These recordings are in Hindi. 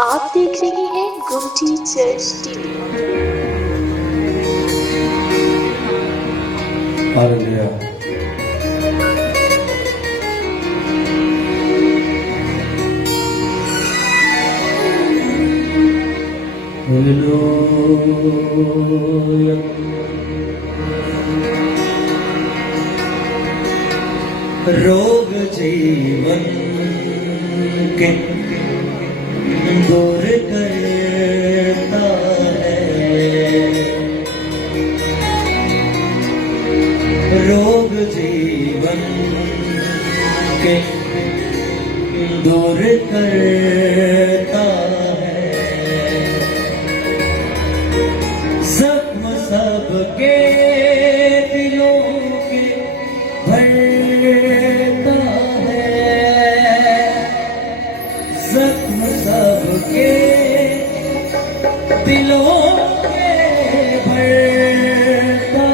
आप देख रहे हैं गुमटी चर्च टीवी। हालेलुया। हालेलुया। रोग जीवन के दूर करता है, रोग जीवन के दूर करता है, जख्म सबके दिलों के भरता है, जख्म सबके दिलों के भरता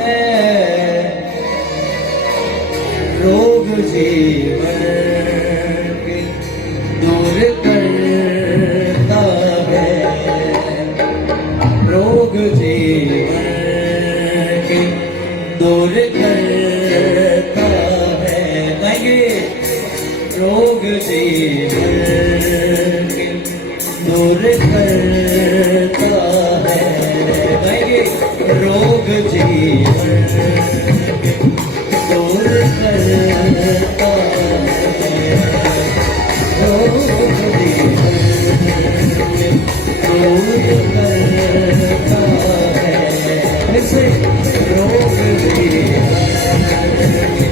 है, रोग जीवन के दूर करता है, रोग जीवन के दूर करता है, गाएंगे रोग जीवन के दूर करता है, गाएंगे रोग जीवन के दूर करता है, रोग जीवन के दूर करता है, ऐसे रोग जीवन के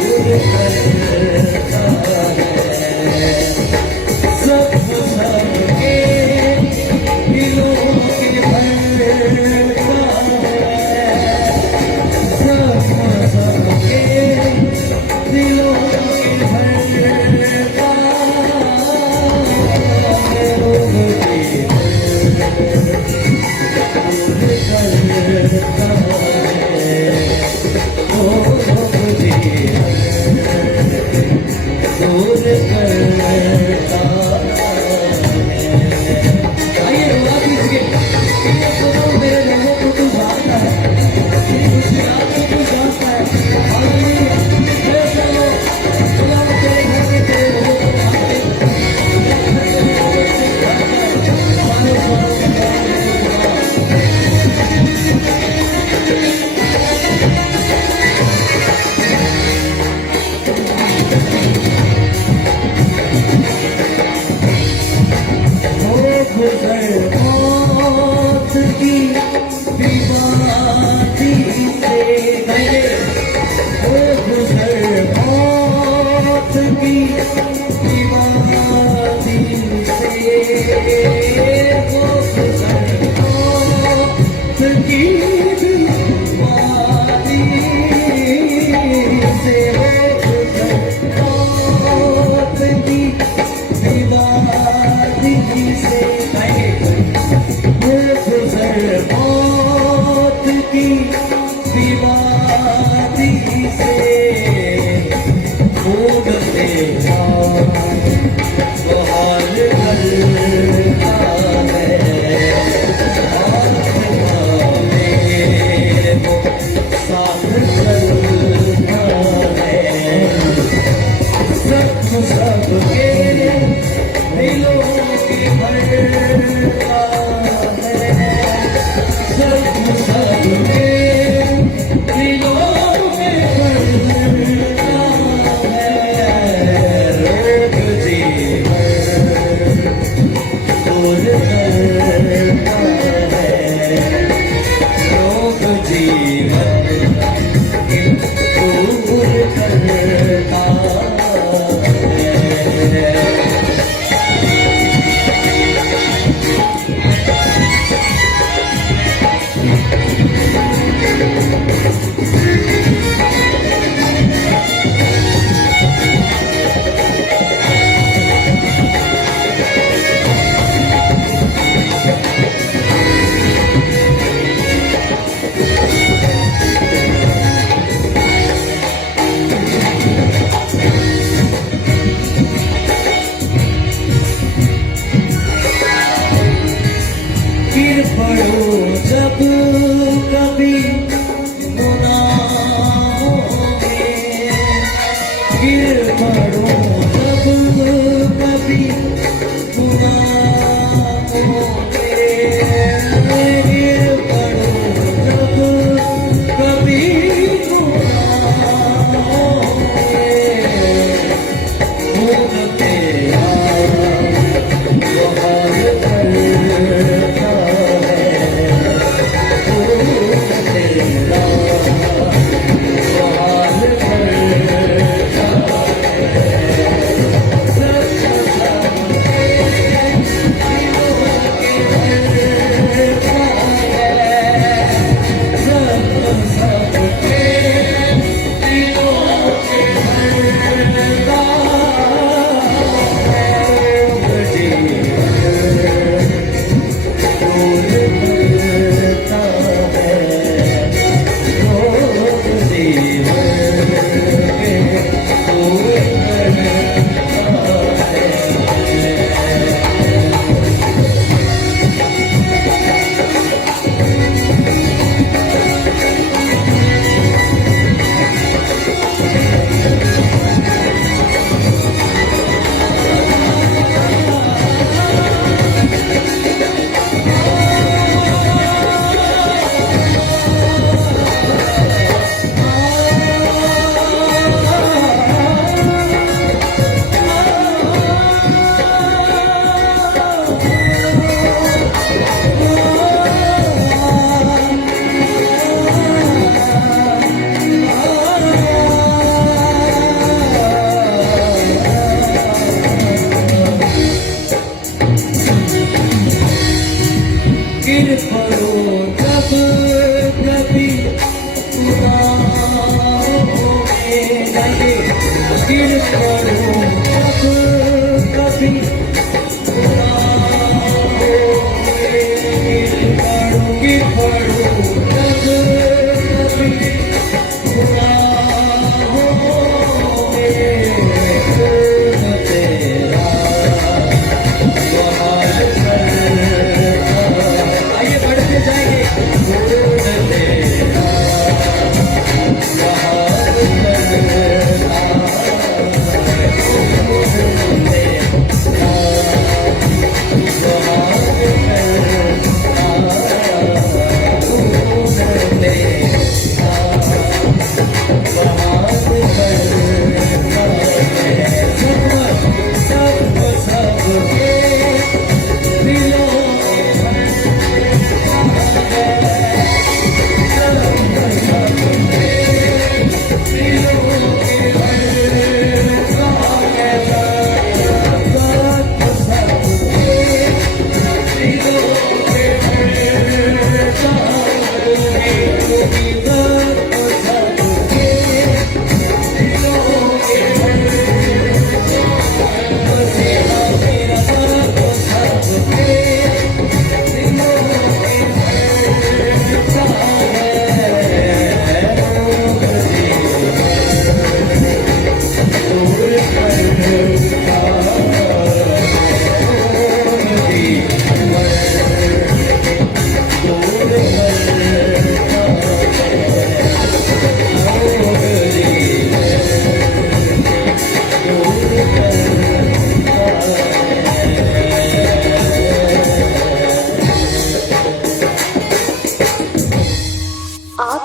दूर करता है, सबके दिलों के भरता है, सबके दिलों के भरता है, रोग जीवन दूर करता है, रोग जीवन दूर करता है। आइए रुआ दीजिए, ये सुनो मेरे लोगों को तू जानता है, तेरी मुश्किलात को तू जानता है। हालेलुया। जय चलो खुदा तेरे घर में तेरे लोगों को जानते हैं, तेरे घर में लोगों से जानता है, हमारे स्वरों के बारे में गुजर मौत की बीमारी से, गुजर मौत की बीमारी से, गुजर मौत की बीमारी से, गुजर मौत की बीमारी से, गुजर मौत की बीमारी से, खून से वो हाल करता है, मेरे को साथ चलता है, सबके दिलों के भरता है, सबके दिलों में भरता है, रोग जीवन दूर करता है, रोग जीवन दूर करता है,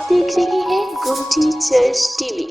देख रहे हैं गुमटी चर्च टीवी।